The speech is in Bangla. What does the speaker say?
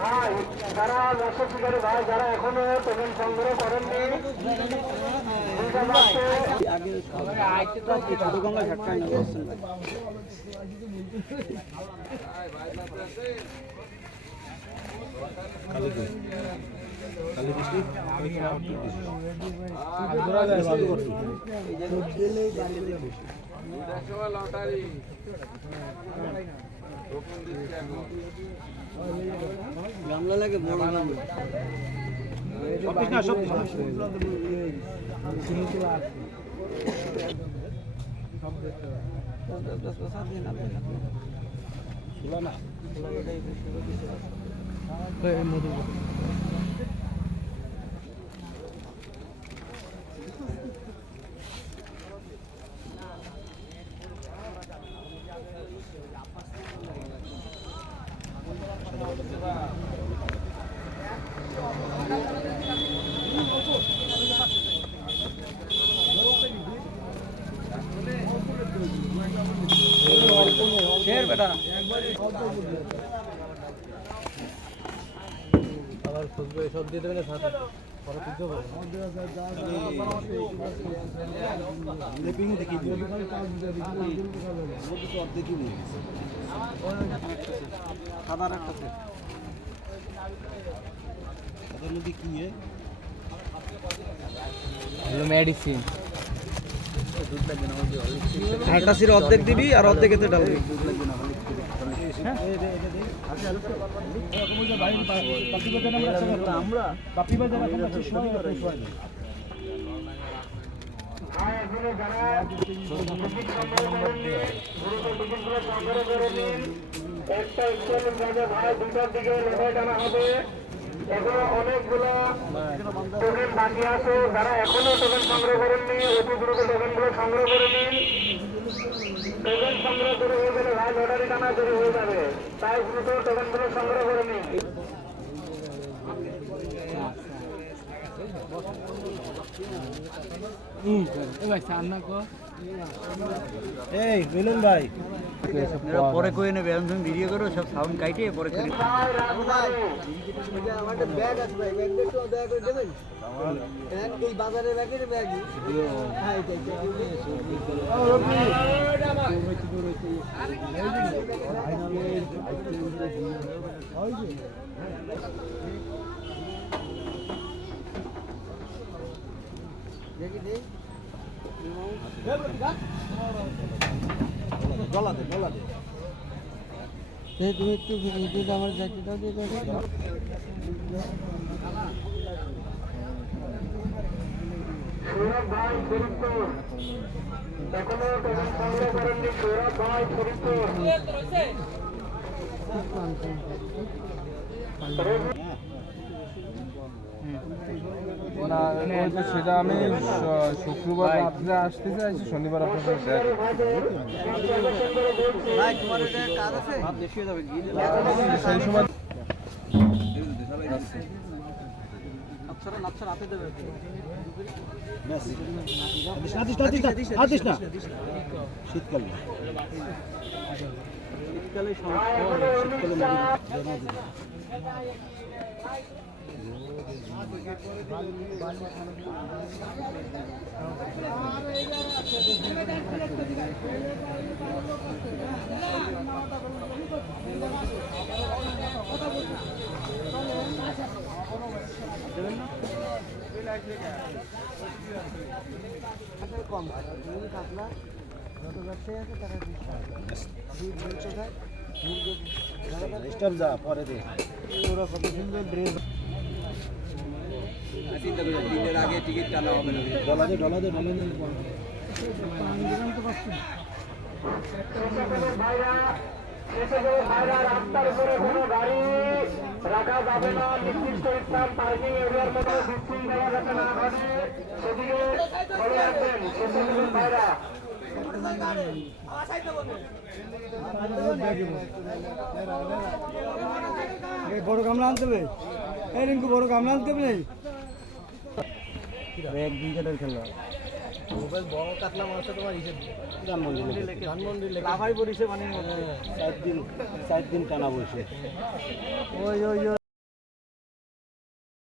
ভাই যারা দর্শক শিকারী ভাই যারা এখনো টোকেন সংগ্রহ করেননি গামলা লাগে বড় গামলা শের বেটা আবার খুঁজবে সব দিয়ে দেবে না সাথে পরে খুঁজতে হবে লেপিং দেখি দিও অর্ধেকই নেই সাদা একটা আছে তাদের মধ্যে কি মেডিসিন একটা সির অর্ধেক দিবি আর অর্ধেক এতে ডালবি আমরা এখনো অনেকগুলো টোকেন বাকি আছে যারা এখনো টোকেন সংগ্রহ করেননি অতি দ্রুত টোকেনগুলো সংগ্রহ করে নিন। টোকেন সংগ্রহ শুরু হয়ে গেলে ভাই লটারি টানা শুরু হয়ে যাবে, তাই দ্রুত টোকেনগুলো সংগ্রহ করে নিন। এই মিলন ভাই পরে কই নেবে আমি তুমি ভিডিও করো সব সাউন্ড কাইটে পরে করি আমাদের ব্যাগ আছে ভাই ব্যাগ একটু দয়া করে দেবেন এই বাজারের ব্যাগের ব্যাগ হ্যাঁ এটাই দেখি দে গলা দে তুমি একটু ভিডিওটা আমার যাইতে দাও যে সৌরভ ভাই ফরিদপুর এখনো টোকেন সংগ্রহ করেননি। সৌরভ ভাই ফরিদপুর সেটা আমি শুক্রবার রাত্রে আসতে চাইছি, শনিবার আপনার সাথে সেই সময় শীতকালে কম কাতলা যত ব্যবসায়ী আছে তারা স্টাফ যা পরে দে ওরা কত সুন্দর ড্রেস চিন্তা করে দিনের আগে টিকিট টানা হবে না ডলা দে রাস্তার উপরে কোনো গাড়ি রাখা যাবে না, নির্দিষ্ট স্থান পার্কিং এরিয়ার মধ্যে বিশৃঙ্খলা যাতে না ঘটে সেদিকে বলে রাখবেন স্বেচ্ছাসেবক ভাইরা। বড় গামলা আনতে হবে, এই রিঙ্কু বড় গামলা আনতে হবে, এক দুই কাটার খেলা বড় কাতলা মাছটা তোমার ধানমন্ডি লাভাই পড়িছে মানে 4 দিন টানা বসে ওই